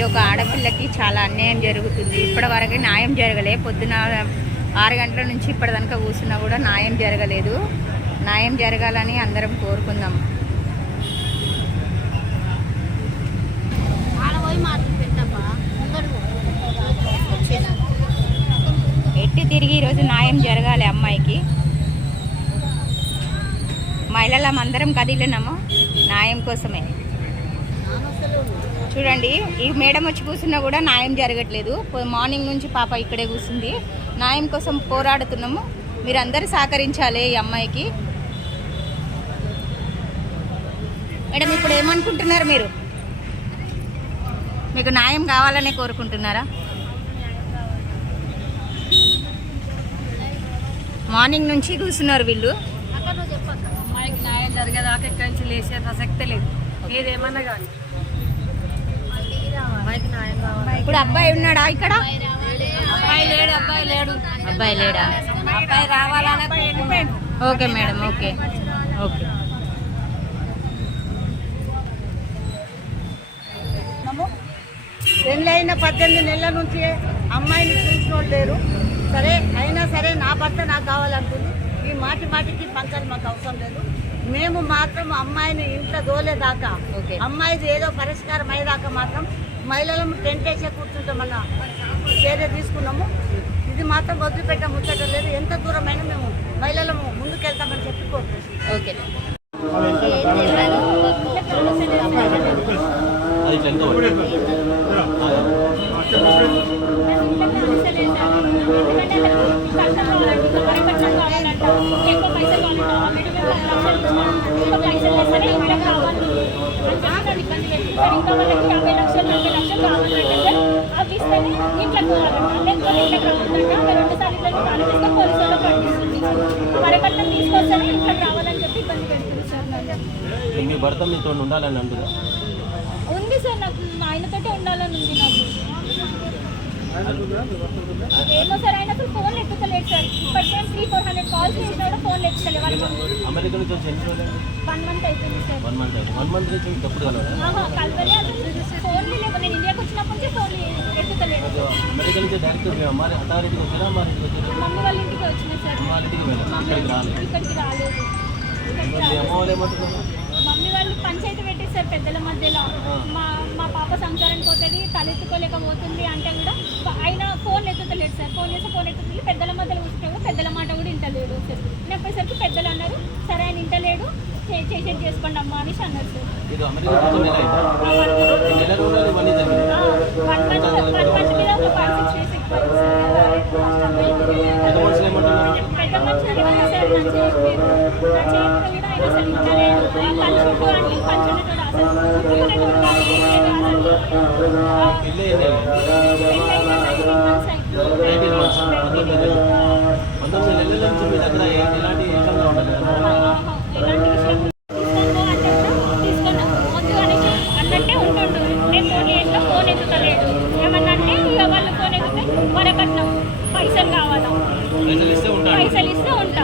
చూడండి, ఒక ఆడపిల్లకి చాలా అన్యాయం జరుగుతుంది. ఇప్పటివరకు న్యాయం జరగలే. పొద్దున 6 గంటల నుంచి ఇప్పటిదాకా కూర్చున్నా కూడా న్యాయం జరగలేదు. న్యాయం జరగాలని అందరం కోరుకుందాం. ఎట్టి తిరిగి ఈరోజు న్యాయం జరగాలి అమ్మాయికి. మహిళలం అందరం కదిలినాము న్యాయం కోసమే. చూడండి, ఈ మేడం వచ్చి కూర్చున్నా కూడా న్యాయం జరగట్లేదు. మార్నింగ్ నుంచి పాప ఇక్కడే కూర్చుంది. న్యాయం కోసం పోరాడుతున్నాము. మీరందరూ సహకరించాలి ఈ అమ్మాయికి. మేడం, ఇప్పుడు ఏమనుకుంటున్నారు మీరు? మీకు న్యాయం కావాలనే కోరుకుంటున్నారా? మార్నింగ్ నుంచి కూర్చున్నారు వీళ్ళు. అమ్మాయికి న్యాయం జరిగేదాకా ఇక్కడి నుంచి లేచే ప్రసక్తే లేదు. ఏదేమన్నా కానీ అమ్మాయికి న్యాయం కావాలి. ఇప్పుడు అబ్బాయి ఉన్నాడా ఇక్కడ? అబ్బాయి లేడు. అబ్బాయి లేడా? అబ్బాయి రావాలని. Okay madam, okay okay. పెళ్ళైన 18 నెలల నుంచి అమ్మాయిని చూసిన వాళ్ళు లేరు. సరే, అయినా సరే నా భర్త నాకు కావాలంటుంది. ఈ మాటికి పంచాలి, మాకు అవసరం లేదు. మేము మాత్రం అమ్మాయిని ఇంట్లో దోలేదాకా, అమ్మాయిది ఏదో పరిష్కారం అయ్యేదాకా మాత్రం మహిళలను టెంట్ వేసే కూర్చుంటామన్న చర్య తీసుకున్నాము. ఇది మాత్రం వదిలిపెట్ట ముచ్చట లేదు. ఎంత దూరమైనా మేము మహిళలము ముందుకెళ్తామని చెప్పి కోరుకుంటున్నాం. ఓకే. మీ భర్త మీతో ఉండాలని అంటున్నా ఉంది సార్. నాకు ఆయనతోటే ఉండాలని ఉంది. నాకు ఏమో సార్, ఆయన అసలు ఫోన్ ఎత్తుతలేదు సార్. ఇప్పటికే 300-400 కాల్స్ చేసినా కూడా ఫోన్ ఎత్తుతలేదు. అమెరికా నుంచి ఎన్ని రోజులు? 1 మంత్ అవుతుంది సార్. 1 మంత్ అయింది. 1 మంత్ నుంచి తప్పుడు కలవలే. అసలు ఫోన్లు లేవు. నేను ఇండియాకి వచ్చినప్పటి నుంచి ఫోన్ ఎత్తుతలేదు. అమెరికా నుంచి డైరెక్ట్ మరి అథారిటీకి వచ్చారా? మరి మమ్మీ వాళ్ళ ఇంటికి వచ్చినా సార్. వాళ్ళ ఇంటికి వెళ్ళారు, ఇక్కడికి రాలేదు. అమ్మ వాళ్ళు ఏమంటున్నారు? మమ్మీ వాళ్ళు పంచాయతీ పెట్టేస్తారు పెద్దల మధ్యలో. మా పాప సంసారానికి పోతుంది, తలెత్తుకోలేకపోతుంది అంటే కూడా ఆయన ఫోన్ ఎత్తుతలేడు సార్. ఫోన్ చేస్తే ఫోన్ ఎత్తుతుంది. పెద్దల మధ్యలో కూర్చుంటాడు. పెద్దల మాట కూడా ఇంటలేడు సార్. చెప్పేసరికి పెద్దలు అన్నారు, సరే ఆయన ఇంటలేడు, చేసేది చేసుకోండి అమ్మా అనేసి అన్నారు సార్. 1 మంత్ మీద ఒక 5-6 days ఎక్కువ పెద్ద మనుషులు సార్. అన్నట్టే ఉంటుండు. నేను ఫోన్ చేసినా ఫోన్ ఎత్తుతలేడు. ఏమన్నా అంటే ఇక వాళ్ళు ఫోన్ ఎత్తుతే వరకట్నం పైసలు కావాలా, పైసలు ఇస్తే ఉంటా